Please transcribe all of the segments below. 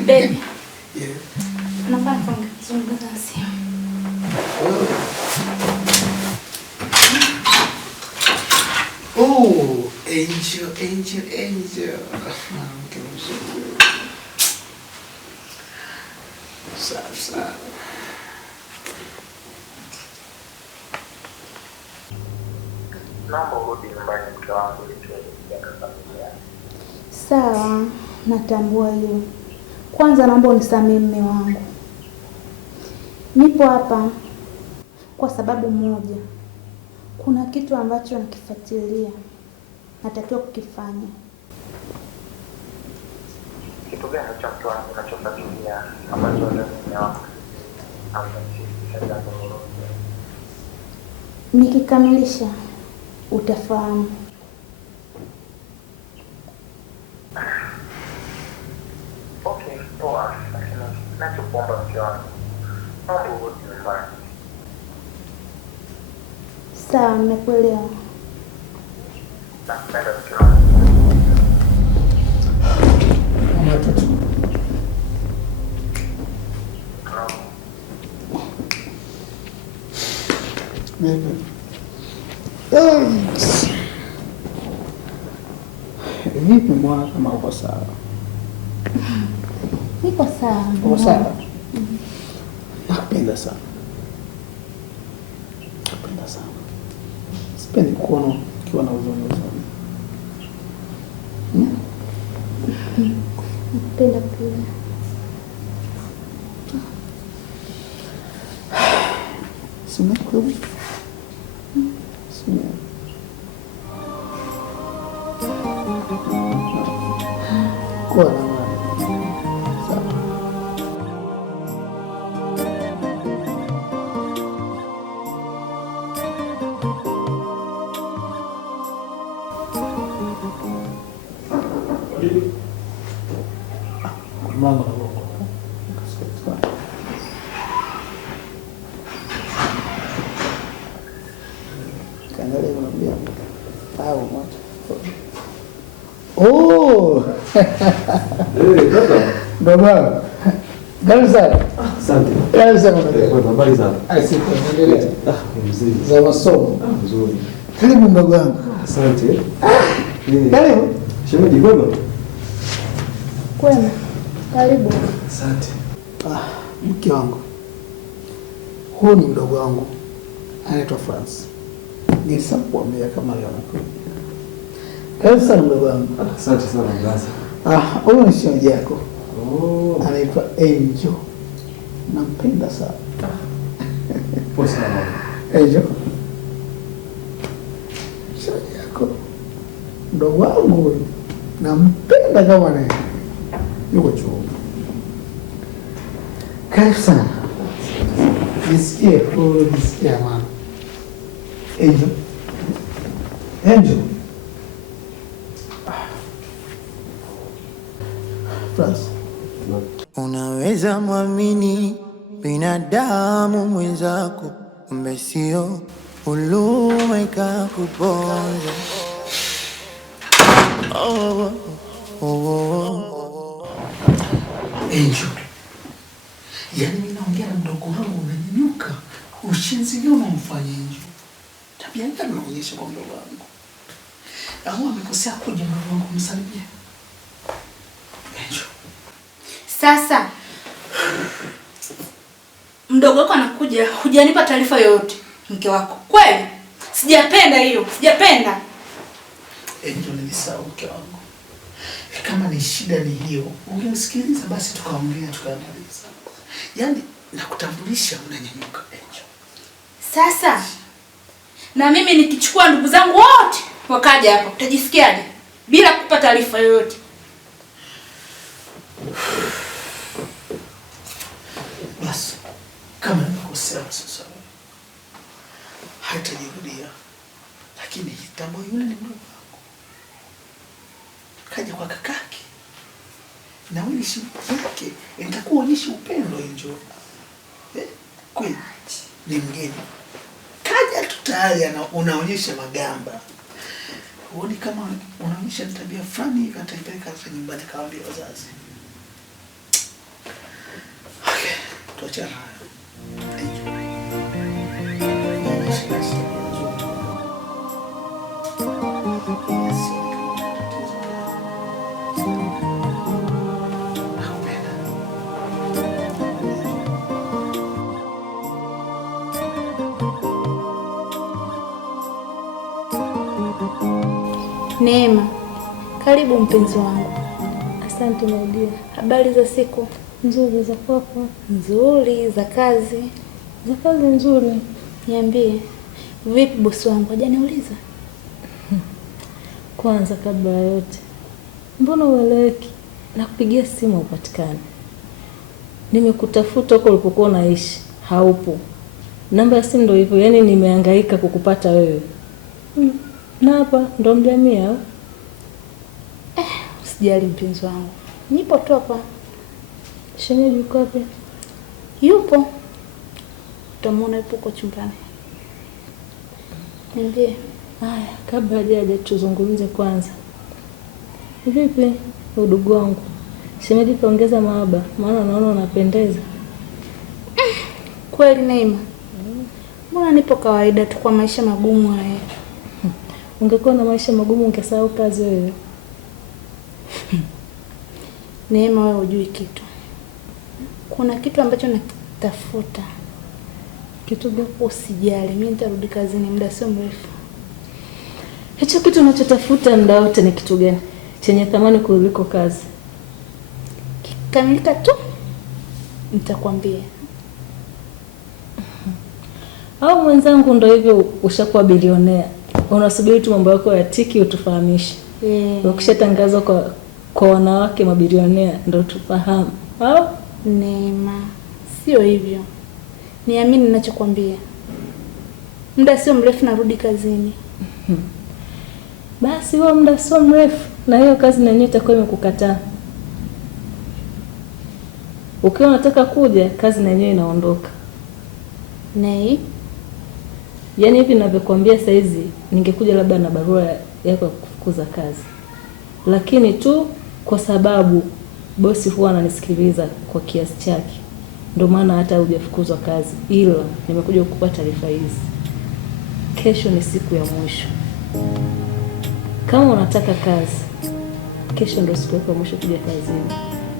Baby. Yeah. Naomba kuzungumza na simu. Oh, angel. Sasa. Naomba urudi nyumbani mke wangu ili tuweze kujenga familia. Sawa, natambua hiyo. Kwanza naomba unisamehe mume wangu. Nipo hapa kwa sababu moja. Kuna kitu ambacho nakifuatilia. Natakiwa kukifanya. Kitu gani cha mtu wangu unachofuatilia ambacho ndio mume wangu ameshirikisha jambo lolote? Nikikamilisha utafahamu. Okay, poa. Lakini nachokuomba mke wangu, naomba urudi nyumbani. Sawa, nimekuelewa. Nakupenda mke wangu. Watoto. Mimi. Vipi mwana kama uko sawa? Niko sawa. Uko sawa? Nakupenda sana. Nakupenda sana. Sipendi kuona ukiwa na huzuni. Nakupenda pia. Sina kweli. Sina. Kwa na sawa. Mlango na bongo. Kangalia unambia. Oh! Baba. Karibu sana. Asante. Karibu sana. Habari sana. Asipo endelea. Mzuri. Za masomo. Nzuri. Karibu mdogo wangu. Asante. Karibu. Shemeji kwema? Kwema. Karibu. Asante. Mke wangu. Huyu ni mdogo wangu. Anaitwa France. Nisakuambia kama leo nakuja. Karibu sana mdogo wangu. Asante sana mzazi. Huyu ni shemeji yako. Oh. Anaitwa Angel. Nampenda sana. Poa sana. Angel. Shemeji yako. Mdogo wangu huyu. Nampenda kama naye. Yuko chuo. Karibu sana. Nisikie huru, nisikie amani. Angel. Angel. France. Unaweza mwamini binadamu mwenzako, kumbe sio, huruma ikakuponza. Angel. Yaani mimi naongea na mdogo wangu unanyanyuka. Ushenzi leo unamfanya Angel. Tabia gani unaonyesha kwa mdogo wangu? Au amekosea kuja mdogo wangu kumsalimia? Angel. Sasa mdogo wako anakuja, hujanipa taarifa yoyote mke wako. Kweli? Sijapenda hiyo. Sijapenda. Angel, nilisahau mke wangu. Kama ni shida ni hiyo, ungenisikiliza basi tukaongea tukamaliza. Yaani nakutambulisha unanyanyuka Angel. Sasa na mimi nikichukua ndugu zangu wote wakaja hapa, utajisikiaje? Bila kukupa taarifa yoyote. Basi kama nimekosea sasa haitajirudia, lakini tambua yule ni mdogo wako, kaja kwa kakake na wewe si yake, nitakuwa onyesha upendo Angel. Kweli ni mgeni kaja tu tayari unaonyesha magamba. Huoni kama unaonyesha tabia fulani hivi ataipeleka hata nyumbani kawaambia wazazi? tuachana nayo. Neema, karibu mpenzi wangu. Asante maidia. Habari za siku? Nzuri. Za kwako? Nzuri. Za kazi? Za kazi nzuri. Niambie, vipi bosi wangu, hajaniuliza? Kwanza kabla ya yote, mbona ueleweki? Nakupigia simu upatikane. Nimekutafuta huko ulipokuwa unaishi, haupo. Namba ya simu ndio hivyo, yani nimehangaika kukupata wewe. Na hapa ndo mjamii au? Usijali mpenzi wangu, nipo tu hapa. Shemeji yuko wapi? Yupo. Utamwona yupo kwa chumbani. Niambie. Haya, kabla hajaja tuzungumze kwanza. Vipi udugu wangu? Shemeji kaongeza mahaba, maana naona unapendeza. Kweli Neema? Mbona nipo kawaida tu kwa maisha magumu haya. Ungekuwa na maisha magumu ungesahau kazi wewe. Neema, wewe hujui kitu. Kuna kitu ambacho nakitafuta. Kitu gani? Usijali, mimi nitarudi kazini muda sio mrefu. Hicho kitu unachotafuta muda wote ni kitu gani? Chenye thamani kuliko kazi. Kikamilika tu nitakwambia. Au mwenzangu ndio hivyo, ushakuwa bilionea. Unasubiri tu mambo yako ya tiki utufahamishe. Ukishatangazwa kwa wanawake mabilionea ndio tufahamu. Au Neema, sio hivyo. Niamini ninachokwambia. Muda sio mrefu narudi kazini. Basi huo muda sio mrefu na hiyo kazi na yenyewe itakuwa imekukataa. Ukiwa unataka kuja, kazi na yenyewe inaondoka. Nei, yaani hivi ninavyokuambia saa hizi ningekuja labda na barua yako ya kufukuza kazi. Lakini tu kwa sababu bosi huwa ananisikiliza kwa kiasi chake, ndio maana hata hujafukuzwa kazi. Ila nimekuja kukupa taarifa hizi. Kesho ni siku ya mwisho. Kama unataka kazi, kesho ndio siku ya mwisho kuja kazini.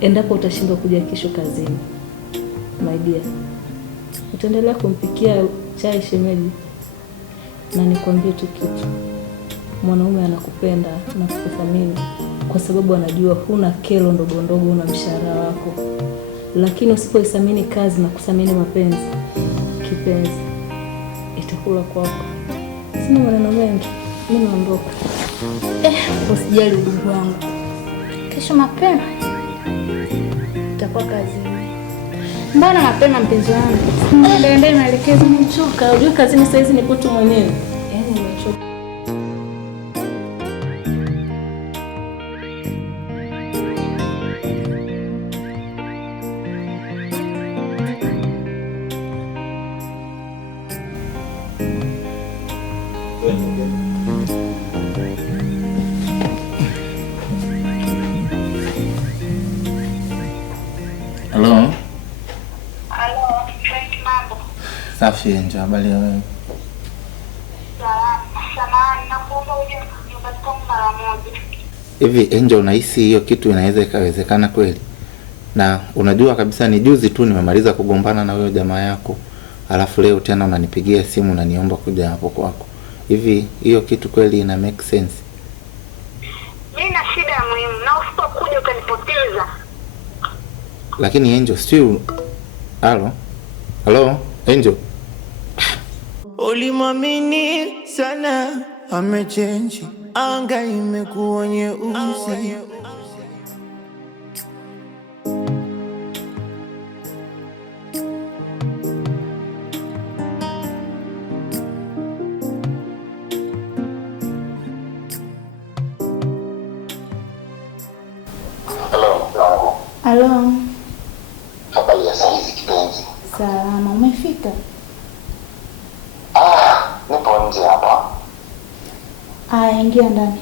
Endapo utashindwa kuja kesho kazini, my dear, utaendelea kumpikia chai shemeji. Na nikwambie tu kitu. Mwanaume anakupenda na kukuthamini kwa sababu anajua huna kero ndogo ndogo, una mshahara wako. Lakini usipoisamini kazi na kusamini mapenzi, kipenzi, itakula kwako. Sina maneno mengi, mimi naondoka. Usijali ndugu wangu. Kesho mapema utakuwa kazini. Mbona mapema mpenzi wangu? Ndio maelekezo. Nimechoka. Unajua kazini saa hizi nipo tu mwenyewe. Yaani nimechoka. Hello. Halo, Frank, mambo? Safi, njoo. Habari ya wewe? Samahani, nakuomba uje nyumbani kwangu mara moja. Hivi Angel, unahisi hiyo kitu inaweza ikawezekana kweli? Na unajua kabisa ni juzi tu nimemaliza kugombana na huyo jamaa yako, alafu leo tena unanipigia simu na niomba kuja hapo kwako. Hivi hiyo kitu kweli ina make sense? Mimi na shida ya muhimu na usipokuja utanipoteza. Lakini Angel still. Hello Angel. Ulimwamini sana, amechange, anga imekuwa nyeusi. Halo. Habari ya saizi kipenzi? Salama, umefika? Nipo nje hapa. Aya, ingia ndani.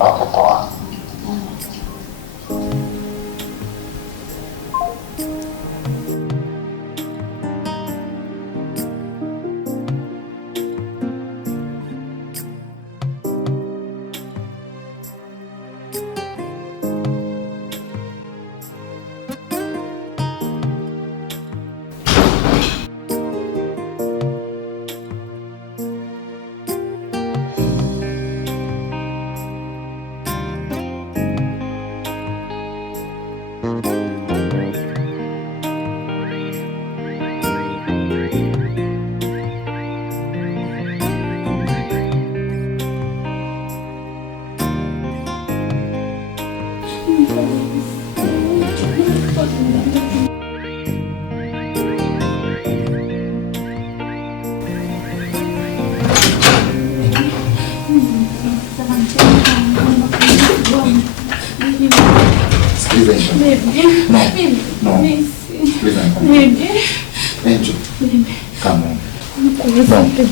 Okay, poa.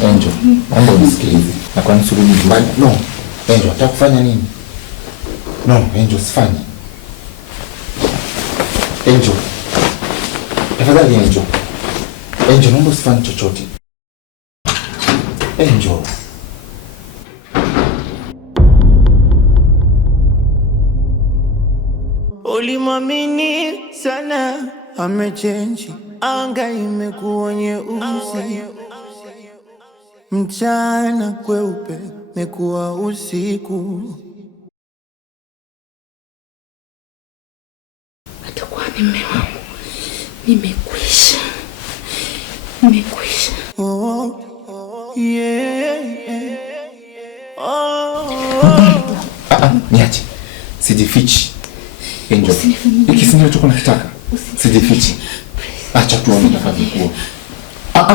Angel, naomba unisikilize. Na kwa nini surudi nyumbani? No. Angel, unataka kufanya nini? No, Angel, usifanye. Angel. Tafadhali Angel. Angel, naomba usifanye chochote. Angel. Ulimwamini sana, amechange, anga imekuwa nyeusi, mchana kweupe mekuwa usiku. Atakuwa ni mume wangu. Nimekwisha. Yeah. Niache. Sijifichi. Angel. Hiki si ndio chakula kitaka? Sijifichi. Acha tuone itakavyokuwa.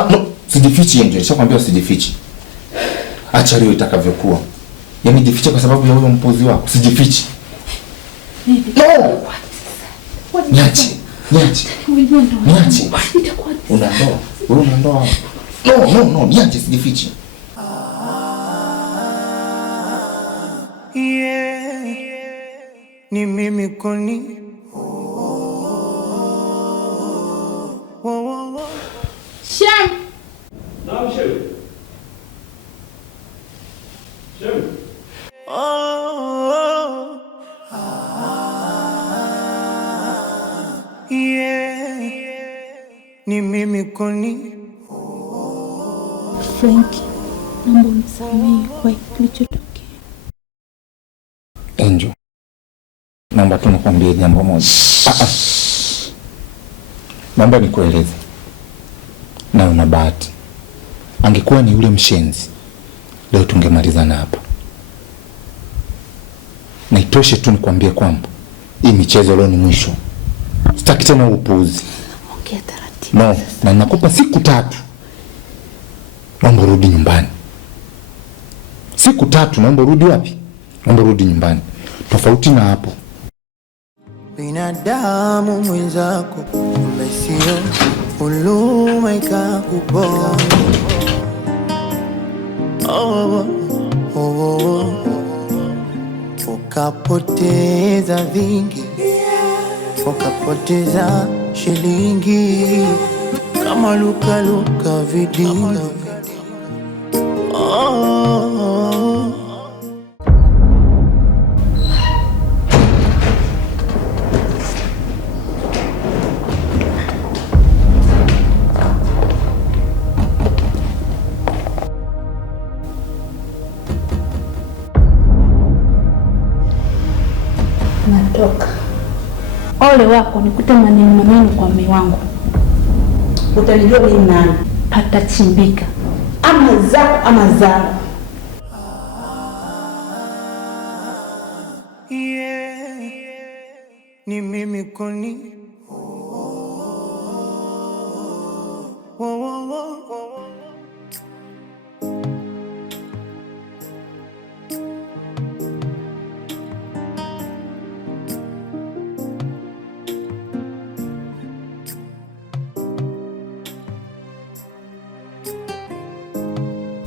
No, sijifichi Angel. Nishakwambia usijifichi. Acha leo itakavyokuwa. Yaani jifiche kwa sababu ya huyo mpozi wako. Sijifichi. No. Niache. Unaondoa. Wewe unaondoa. No, niache, sijifichi. Yeah. Ni mimi koni. Sham. Naam, Shehu. Yeah. Ni mimi koni. Frank, naomba unisamehe kwa kilichotokea. Angel. Naomba tu nikwambie jambo moja. Naomba nikueleze. Na una bahati. Angekuwa ni yule mshenzi, leo tungemalizana hapa. Na itoshe tu nikwambie kwamba hii michezo leo ni mwisho. Sitaki tena upuuzi. Ongea taratibu. No, na nakupa siku 3. Naomba rudi nyumbani. Siku 3, naomba rudi wapi? Naomba rudi nyumbani. Tofauti na hapo. Binadamu mwenzako umesio uluma ikakuponza. Ukapoteza vingi, ukapoteza shilingi, kama luka vidinga. Natoka. Ole wako nikute maneno kwa mume wangu. Utanijua mimi nani? Patachimbika. Ama zako ama zangu. Yeah. Ni mimi koni.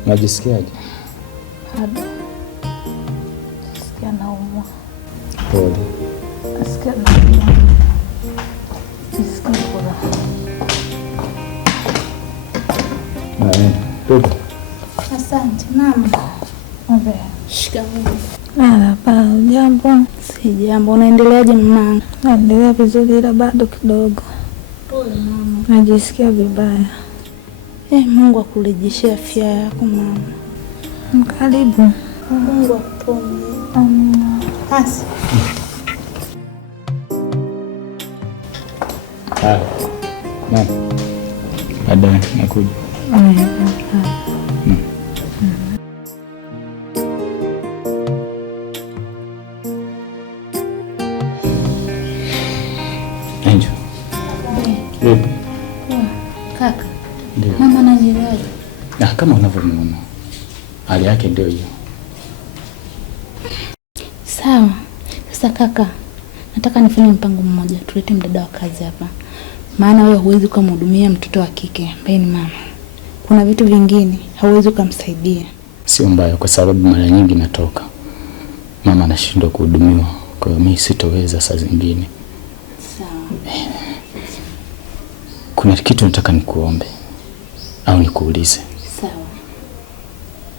Unajisikiaje? Bado. Nasikia naumwa. Pole. Nasikia naumwa. Nasikia furaha. Baba. Asante mama. Mbe. Shikamoo. Jambo. Si jambo. Unaendeleaje mama? Naendelea vizuri ila bado kidogo. Pole mama. Najisikia vibaya. Mungu akurejeshe afya yako mama. Karibu. Mungu akuponye. Amina. Hasi. Mama. Baadaye nakuja. Angel. Vipi? Kaka. Ndio. Mama anajielewaje? Kama unavyomuona. Hali yake ndio hiyo. Sawa. Sasa kaka, nataka nifanye mpango mmoja. Tulete mdada wa kazi hapa. Maana wewe huwezi kumhudumia mtoto wa kike ambaye ni mama. Kuna vitu vingine hauwezi kumsaidia. Sio mbaya kwa sababu mara nyingi natoka. Mama anashindwa kuhudumiwa. Kwa hiyo mimi sitoweza saa zingine. Sawa. Kuna kitu nataka nikuombe au nikuulize. Sawa.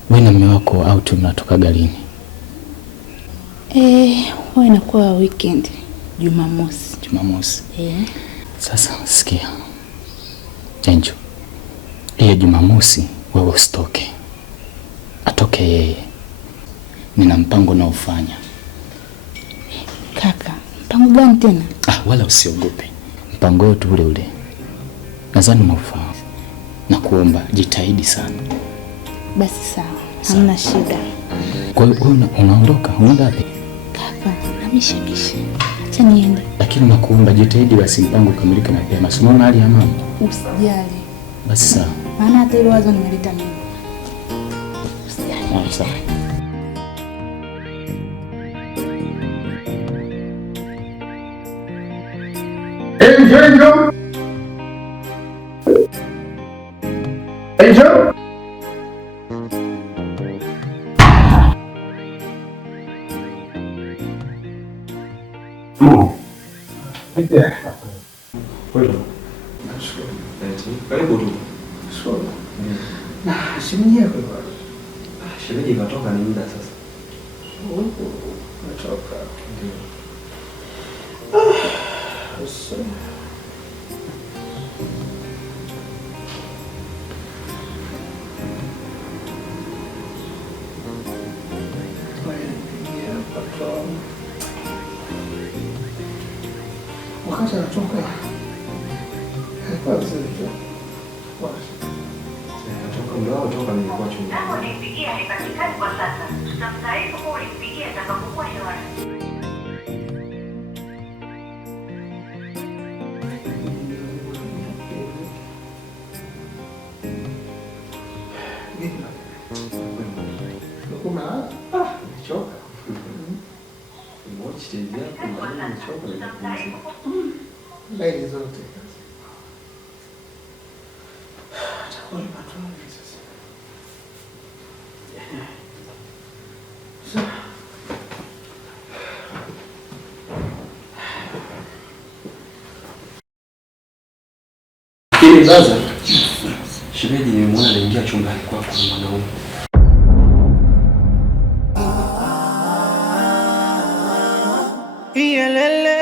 Wewe na mume wako au tu mnatoka lini? Huwa inakuwa weekend, Jumamosi. Jumamosi. Sasa sikia. Angel. Hiyo Jumamosi wewe usitoke. Atoke yeye. Nina mpango na ufanya. Kaka, mpango gani tena? Wala usiogope. Mpango wetu ule ule. Nadhani unafahamu. Na kuomba jitahidi sana. Basi sawa. Hamna shida. Kwa hiyo unaondoka, unaenda wapi? Kaka, namishemisha. Acha niende. Lakini nakuomba jitahidi basi mpango ukamilike mapema. Si unaona hali ya mama? Usijali. Basi sawa. Maana hata ile wazo nimeleta mimi. Usijali. Sawa. Angel! Angel! Karibu tu. Shemeji yako yuko. Shemeji katoka ni muda sasa. Natoka. Ndio. Sasa. Wakati anatoka alikuwa vizuri tu. Katoka ndio toka nilikuwa chumba. Namba unipigia haipatikani kwa sasa. Tutamtaarifu kwa ulipigia atakapokuwa hewani. Nimechoka. Watch TV yako na nimechoka nimepumzika. Laili zote. Chakula patoni sasa. Sasa shemeji nimemwona anaingia chumbani kwako na mwanaume. Iyelele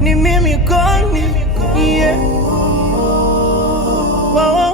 ni mimi koni, yeah. Wow.